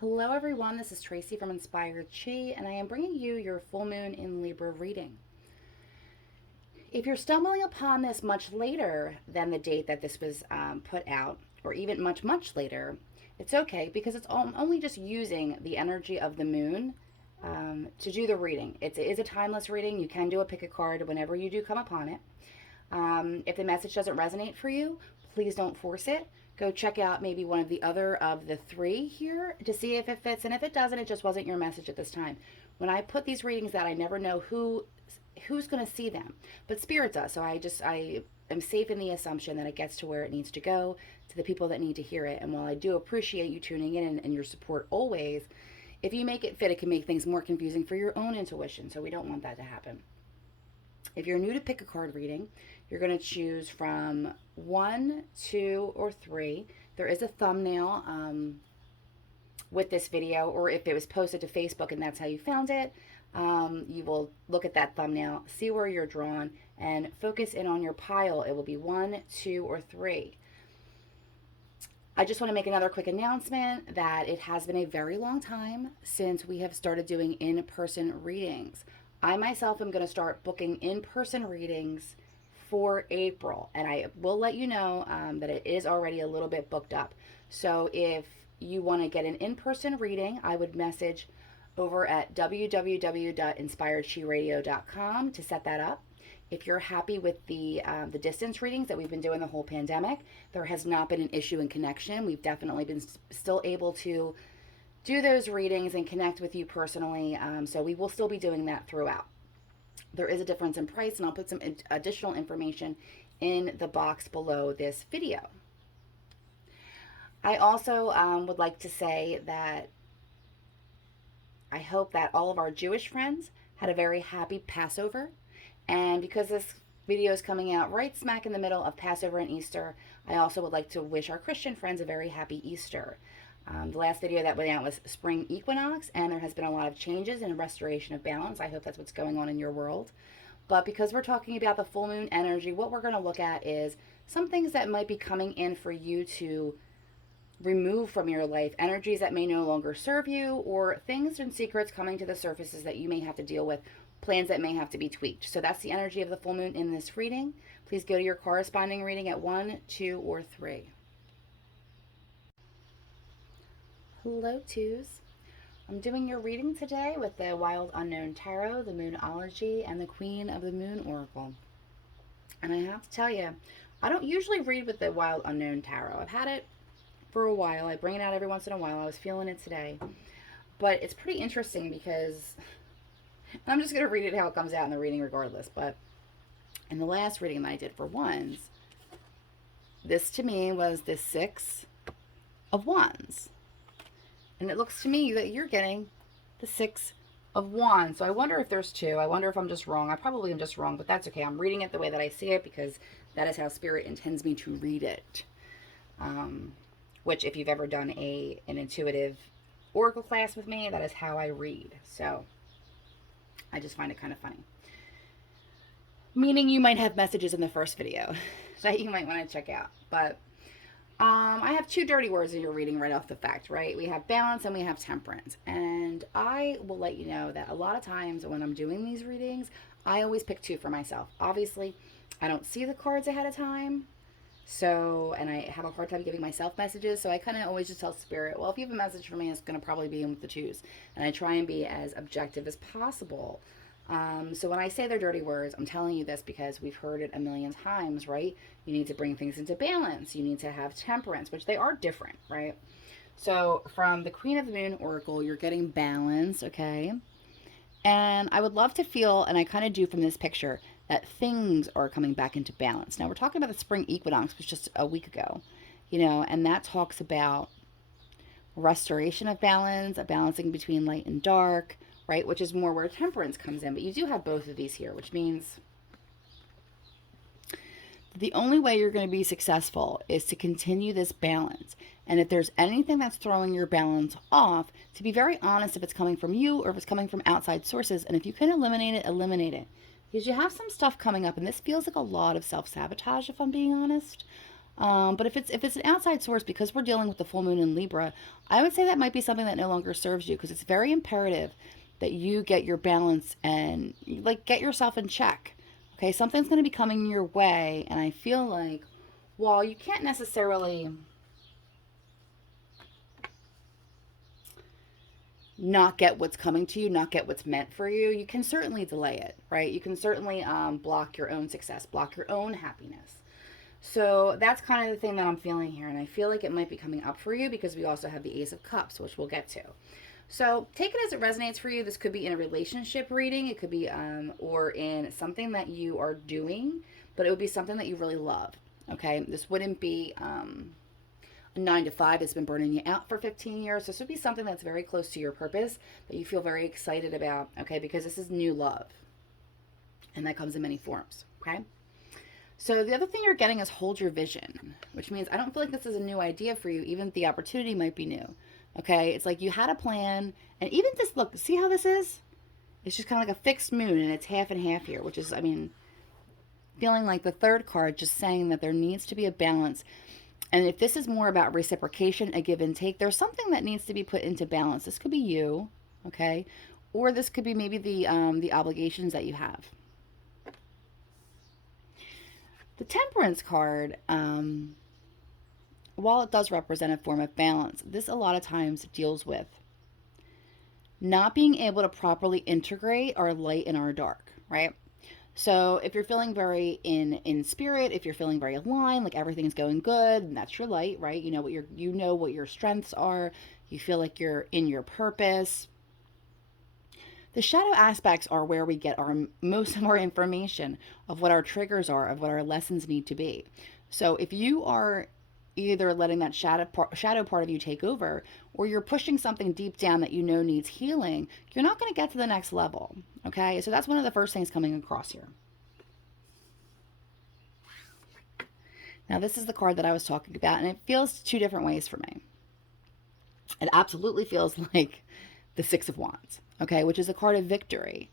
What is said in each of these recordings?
Hello everyone, this is Tracy from Inspired Chi, and I am bringing you your full moon in Libra reading. If you're stumbling upon this much later than the date that this was put out, or even much later, it's okay because it's only just using the energy of the moon to do the reading. It is a timeless reading. You can do a pick a card whenever you do come upon it. If the message doesn't resonate for you, please don't force it. Go check out maybe one of the other of the three here to see if it fits. And if it doesn't, it just wasn't your message at this time. When I put these readings out, I never know who's going to see them, but Spirit does. So I am safe in the assumption that it gets to where it needs to go, to the people that need to hear it. And while I do appreciate you tuning in and your support always, if you make it fit, it can make things more confusing for your own intuition. So we don't want that to happen. If you're new to pick a card reading, you're going to choose from 1, 2, or 3. There is a thumbnail with this video, or if it was posted to Facebook and that's how you found it, you will look at that thumbnail, see where you're drawn, and focus in on your pile. It will be 1, 2, or 3. I just want to make another quick announcement that it has been a very long time since we have started doing in-person readings. I myself am going to start booking in-person readings for April, and I will let you know that it is already a little bit booked up. So if you want to get an in-person reading, I would message over at www.inspiredchiradio.com to set that up. If you're happy with the distance readings that we've been doing the whole pandemic, there has not been an issue in connection. We've definitely been still able to do those readings and connect with you personally. So we will still be doing that throughout. There is a difference in price, and I'll put some additional information in the box below this video. I also would like to say that I hope that all of our Jewish friends had a very happy Passover. And because this video is coming out right smack in the middle of Passover and Easter, I also would like to wish our Christian friends a very happy Easter. The last video that went out was spring equinox, and there has been a lot of changes and restoration of balance. I hope that's what's going on in your world. But because we're talking about the full moon energy, what we're going to look at is some things that might be coming in for you to remove from your life, energies that may no longer serve you, or things and secrets coming to the surfaces that you may have to deal with, plans that may have to be tweaked. So that's the energy of the full moon in this reading. Please go to your corresponding reading at 1, 2, or 3. Hello, twos. I'm doing your reading today with the Wild Unknown Tarot, the Moonology, and the Queen of the Moon Oracle. And I have to tell you, I don't usually read with the Wild Unknown Tarot. I've had it for a while. I bring it out every once in a while. I was feeling it today. But it's pretty interesting because, and I'm just going to read it how it comes out in the reading regardless, but in the last reading that I did for Wands, this to me was the 6 of Wands. And it looks to me that you're getting the 6 of Wands. So I wonder if there's two. I wonder if I'm just wrong. I probably am just wrong, but that's okay. I'm reading it the way that I see it because that is how Spirit intends me to read it. Which, if you've ever done an intuitive oracle class with me, that is how I read. So I just find it kind of funny. Meaning you might have messages in the first video that you might want to check out. But I have two dirty words in your reading right off the fact, right? We have balance and we have temperance. And I will let you know that a lot of times when I'm doing these readings, I always pick two for myself. Obviously, I don't see the cards ahead of time. So, and I have a hard time giving myself messages. So I kind of always just tell Spirit, well, if you have a message for me, it's going to probably be in with the twos. And I try and be as objective as possible. So when I say they're dirty words, I'm telling you this because we've heard it a million times, right? You need to bring things into balance. You need to have temperance, which they are different, right? So from the Queen of the Moon Oracle, you're getting balance, okay? And I would love to feel, and I kind of do from this picture, that things are coming back into balance. Now, we're talking about the spring equinox, which was just a week ago, and that talks about restoration of balance, a balancing between light and dark, right? Which is more where temperance comes in. But you do have both of these here, which means the only way you're going to be successful is to continue this balance. And if there's anything that's throwing your balance off, to be very honest if it's coming from you or if it's coming from outside sources. And if you can eliminate it, eliminate it. Because you have some stuff coming up, and this feels like a lot of self-sabotage, if I'm being honest. But if it's an outside source, because we're dealing with the full moon in Libra, I would say that might be something that no longer serves you, because it's very imperative that you get your balance and like get yourself in check. Okay, something's going to be coming your way, and I feel like while you can't necessarily not get what's coming to you, not get what's meant for you, you can certainly delay it, right? You can certainly block your own success, block your own happiness. So that's kind of the thing that I'm feeling here. And I feel like it might be coming up for you because we also have the Ace of Cups, which we'll get to. So take it as it resonates for you. This could be in a relationship reading. It could be, or in something that you are doing, but it would be something that you really love. Okay. This wouldn't be, a 9 to 5 that's been burning you out for 15 years. This would be something that's very close to your purpose that you feel very excited about. Okay. Because this is new love. And that comes in many forms. Okay. So the other thing you're getting is hold your vision, which means I don't feel like this is a new idea for you, even if the opportunity might be new. Okay, it's like you had a plan, and even this, look, see how this is? It's just kind of like a fixed moon, and it's half and half here, which is, I mean, feeling like the third card just saying that there needs to be a balance. And if this is more about reciprocation, a give and take, there's something that needs to be put into balance. This could be you, okay, or this could be maybe the obligations that you have. The Temperance card, while it does represent a form of balance, this a lot of times deals with not being able to properly integrate our light and our dark, right? So if you're feeling very in spirit, if you're feeling very aligned, like everything's going good, and that's your light, right? You know what your strengths are. You feel like you're in your purpose. The shadow aspects are where we get our most of our information of what our triggers are, of what our lessons need to be. So if you are either letting that shadow part of you take over, or you're pushing something deep down that you know needs healing, you're not going to get to the next level. Okay, so that's one of the first things coming across here. Now, this is the card that I was talking about, and it feels two different ways for me. It absolutely feels like the Six of Wands, okay, which is a card of victory.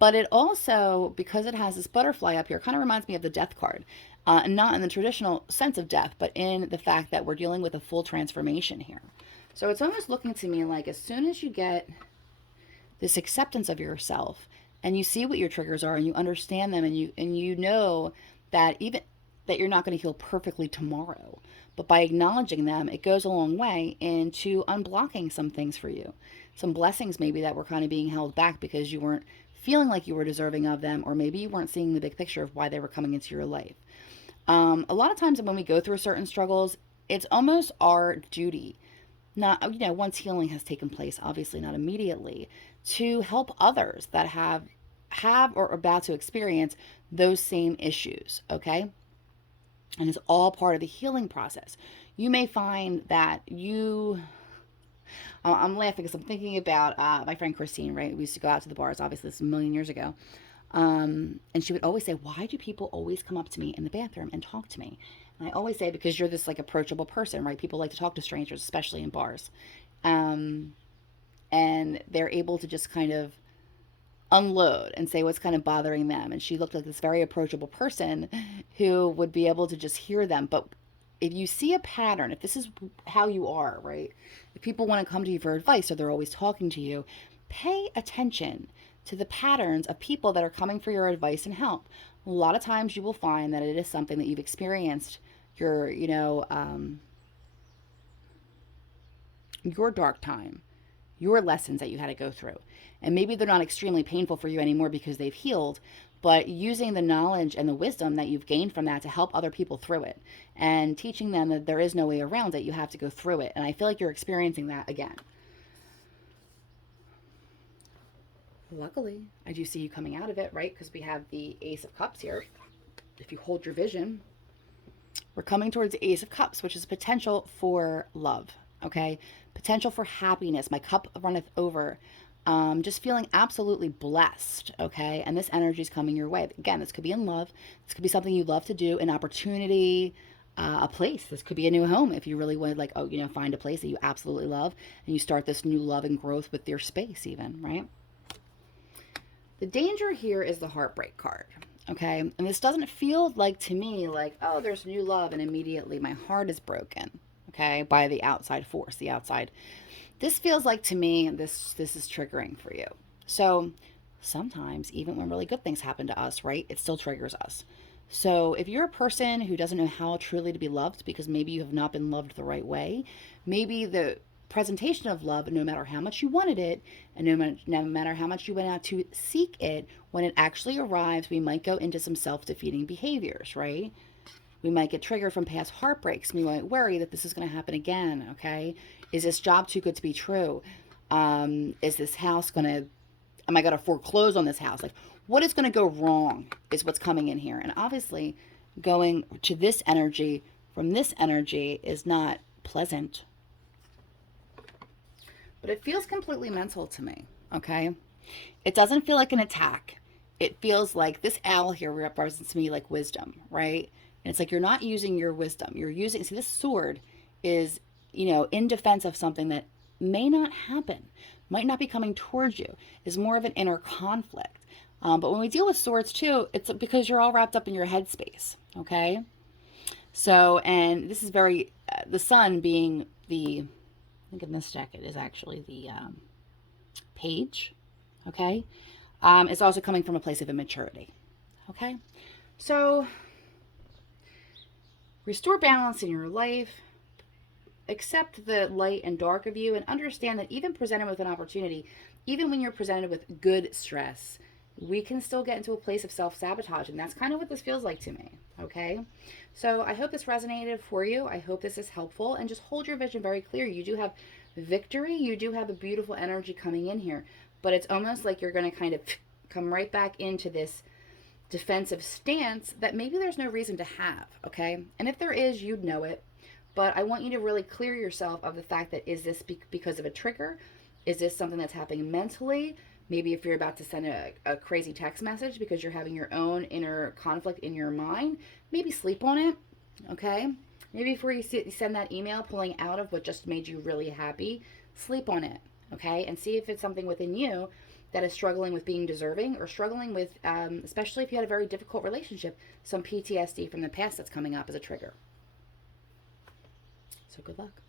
But it also, because it has this butterfly up here, kind of reminds me of the Death card. Not in the traditional sense of death, but in the fact that we're dealing with a full transformation here. So it's almost looking to me like as soon as you get this acceptance of yourself and you see what your triggers are and you understand them, and you know that even that you're not going to heal perfectly tomorrow, but by acknowledging them, it goes a long way into unblocking some things for you. Some blessings maybe that were kind of being held back because you weren't feeling like you were deserving of them, or maybe you weren't seeing the big picture of why they were coming into your life. A lot of times when we go through certain struggles, it's almost our duty, not, once healing has taken place, obviously not immediately, to help others that have or are about to experience those same issues, okay? And it's all part of the healing process. You may find that I'm laughing because I'm thinking about my friend Christine, right? We used to go out to the bars, obviously this was a million years ago. And she would always say, why do people always come up to me in the bathroom and talk to me? And I always say, because you're this like approachable person, right? People like to talk to strangers, especially in bars. And they're able to just kind of unload and say what's kind of bothering them. And she looked like this very approachable person who would be able to just hear them. But if you see a pattern, if this is how you are, right? If people want to come to you for advice or they're always talking to you, pay attention to the patterns of people that are coming for your advice and help. A lot of times you will find that it is something that you've experienced your dark time, your lessons that you had to go through. And maybe they're not extremely painful for you anymore because they've healed, but using the knowledge and the wisdom that you've gained from that to help other people through it and teaching them that there is no way around it, you have to go through it. And I feel like you're experiencing that again. Luckily, I do see you coming out of it, right? Because we have the Ace of Cups here. If you hold your vision, we're coming towards the Ace of Cups, which is potential for love, okay? Potential for happiness. My cup runneth over. Just feeling absolutely blessed, okay? And this energy is coming your way. Again, this could be in love. This could be something you love to do, an opportunity, a place. This could be a new home if you really want to, find a place that you absolutely love and you start this new love and growth with your space even, right? The danger here is the heartbreak card. Okay. And this doesn't feel like to me like, oh, there's new love and immediately my heart is broken. Okay. By the outside force, the outside. This feels like to me, this is triggering for you. So sometimes even when really good things happen to us, right, it still triggers us. So if you're a person who doesn't know how truly to be loved because maybe you have not been loved the right way, maybe the presentation of love, no matter how much you wanted it, and no matter how much you went out to seek it, when it actually arrives, we might go into some self defeating behaviors, right? We might get triggered from past heartbreaks. We might worry that this is going to happen again, okay? Is this job too good to be true? Is this house going to, am I going to foreclose on this house? Like, what is going to go wrong is what's coming in here. And obviously, going to this energy from this energy is not pleasant, but it feels completely mental to me, okay? It doesn't feel like an attack. It feels like this owl here represents me like wisdom, right? And it's like you're not using your wisdom. You're using, see, this sword is, in defense of something that may not happen, might not be coming towards you, is more of an inner conflict. But when we deal with swords too, it's because you're all wrapped up in your headspace, okay? So, and this is very, the sun being the, I think in this deck it is actually the page, okay? It's also coming from a place of immaturity, okay? So, restore balance in your life, accept the light and dark of you, and understand that even presented with an opportunity, even when you're presented with good stress, we can still get into a place of self-sabotage, and that's kind of what this feels like to me, okay? So I hope this resonated for you. I hope this is helpful, and just hold your vision very clear. You do have victory. You do have a beautiful energy coming in here, but it's almost like you're going to kind of come right back into this defensive stance that maybe there's no reason to have, okay? And if there is, you'd know it. But I want you to really clear yourself of the fact that, is this because of a trigger? Is this something that's happening mentally? Maybe if you're about to send a crazy text message because you're having your own inner conflict in your mind, maybe sleep on it, okay? Maybe before you send that email pulling out of what just made you really happy, sleep on it, okay? And see if it's something within you that is struggling with being deserving, or struggling with, especially if you had a very difficult relationship, some PTSD from the past that's coming up as a trigger. So good luck.